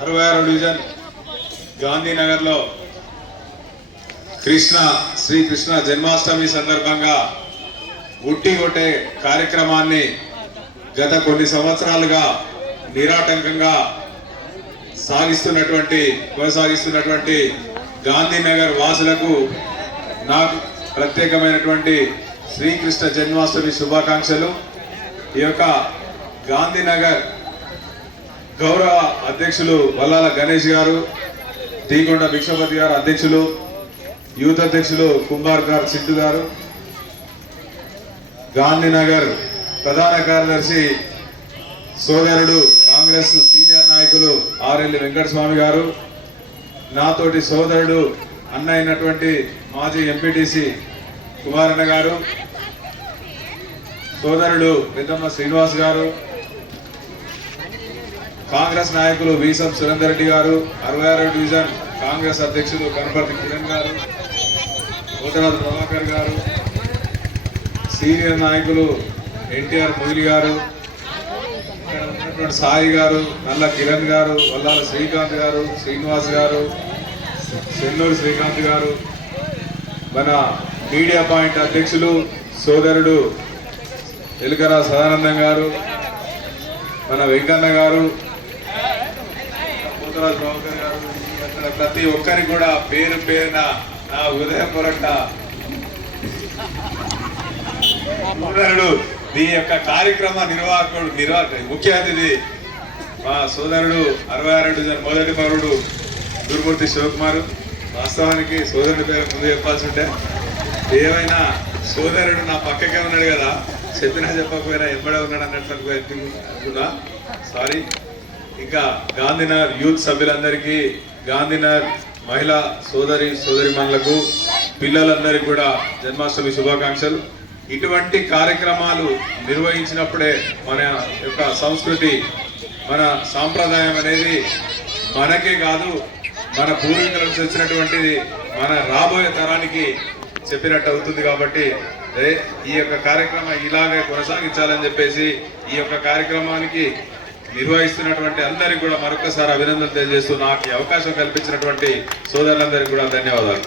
66 division గాంధీనగర్లో Srikrishna Janmashtami సందర్భంగా ఉట్టి కొట్టే కార్యక్రమాన్ని గత కొన్ని సంవత్సరాలుగా నిరాటంకంగా కొనసాగిస్తున్నటువంటి గాంధీనగర్ వాసులకు నాకు ప్రత్యేకమైనటువంటి శ్రీకృష్ణ జన్మాష్టమి శుభాకాంక్షలు. ఈ యొక్క గాంధీనగర్ గౌరవ అధ్యక్షులు వల్లాల గణేష్ గారు, తీగొండ భిక్షపతి గారు అధ్యక్షులు, యూత్ అధ్యక్షులు కుమార్ గారు సింధు గారు, గాంధీనగర్ ప్రధాన కార్యదర్శి సోదరుడు కాంగ్రెస్ సీనియర్ నాయకులు ఆర్ఎల్ వెంకటస్వామి గారు, నాతోటి సోదరుడు అన్న అయినటువంటి మాజీ ఎంపీటీసీ కుమారన్న గారు, సోదరుడు పెద్దమ్మ శ్రీనివాస్ గారు, కాంగ్రెస్ నాయకులు వీసం సురేందర్ రెడ్డి గారు, 66 డివిజన్ కాంగ్రెస్ అధ్యక్షులు కనపర్తి కిరణ్ గారు, కోటరాజు ప్రభాకర్ గారు, సీనియర్ నాయకులు ఎన్టీఆర్ మొయిలి గారు, ఇక్కడ ఉన్నటువంటి సాయి గారు, నల్ల కిరణ్ గారు, వల్లాల శ్రీకాంత్ గారు, శ్రీనివాస్ గారు, చెన్నూరు శ్రీకాంత్ గారు, మన మీడియా పాయింట్ అధ్యక్షులు సోదరుడు ఎలుకరా సదానందం గారు, మన వెంకన్న గారు, కోటరాజు ప్రభాకర్ గారు, ప్రతి ఒక్కరికి కూడా పేరు పేరున నా హృదయపూర్వక సోదరుడు ఈ యొక్క కార్యక్రమ నిర్వాహకుడు ముఖ్య అతిథి మా సోదరుడు 66 డివిజన్ మొదటి పౌరుడు గురుమూర్తి శివకుమారు. వాస్తవానికి సోదరుడి పేరు ముందు చెప్పాల్సి ఉంటే ఏమైనా సోదరుడు నా పక్కకే ఉన్నాడు కదా, చెప్పినా చెప్పకపోయినా ఎంబడే ఉన్నాడు అన్నట్టు అనుకున్నా, సారీ. ఇంకా గాంధీనగర్ యూత్ సభ్యులందరికీ, గాంధీనగర్ మహిళా సోదరిమణులకు, పిల్లలందరికీ కూడా జన్మాష్టమి శుభాకాంక్షలు. ఇటువంటి కార్యక్రమాలు నిర్వహించినప్పుడే మన యొక్క సంస్కృతి, మన సాంప్రదాయం అనేది మనకే కాదు, మన పూర్వీకుల నుంచి వచ్చినటువంటిది మన రాబోయే తరానికి చెప్పినట్టు అవుతుంది. కాబట్టి ఈ యొక్క కార్యక్రమం ఇలాగే కొనసాగించాలని చెప్పేసి ఈ యొక్క కార్యక్రమానికి నిర్వహిస్తున్నటువంటి అందరికీ కూడా మరొకసారి అభినందనలు తెలియజేస్తూ నాకు ఈ అవకాశం కల్పించినటువంటి సోదరులందరికీ కూడా ధన్యవాదాలు.